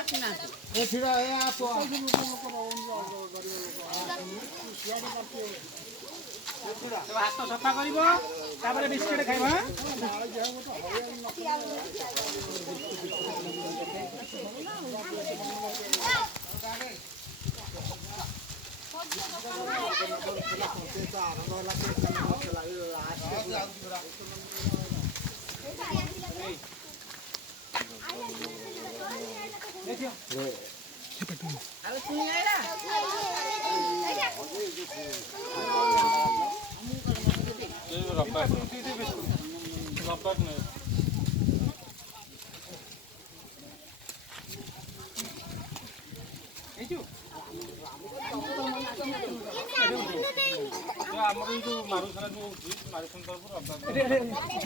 ଏ ଛିଡ଼ା ଏ ଆପ ହାତ ସଫା କରିବ ତାପରେ ବିସ୍କୁଟ ଖାଇବ। ଆମର ଯୋଉ ମାରୁସାରା ଯୋଉ ହଉଛି ମାରୁସନ ତରଫରୁ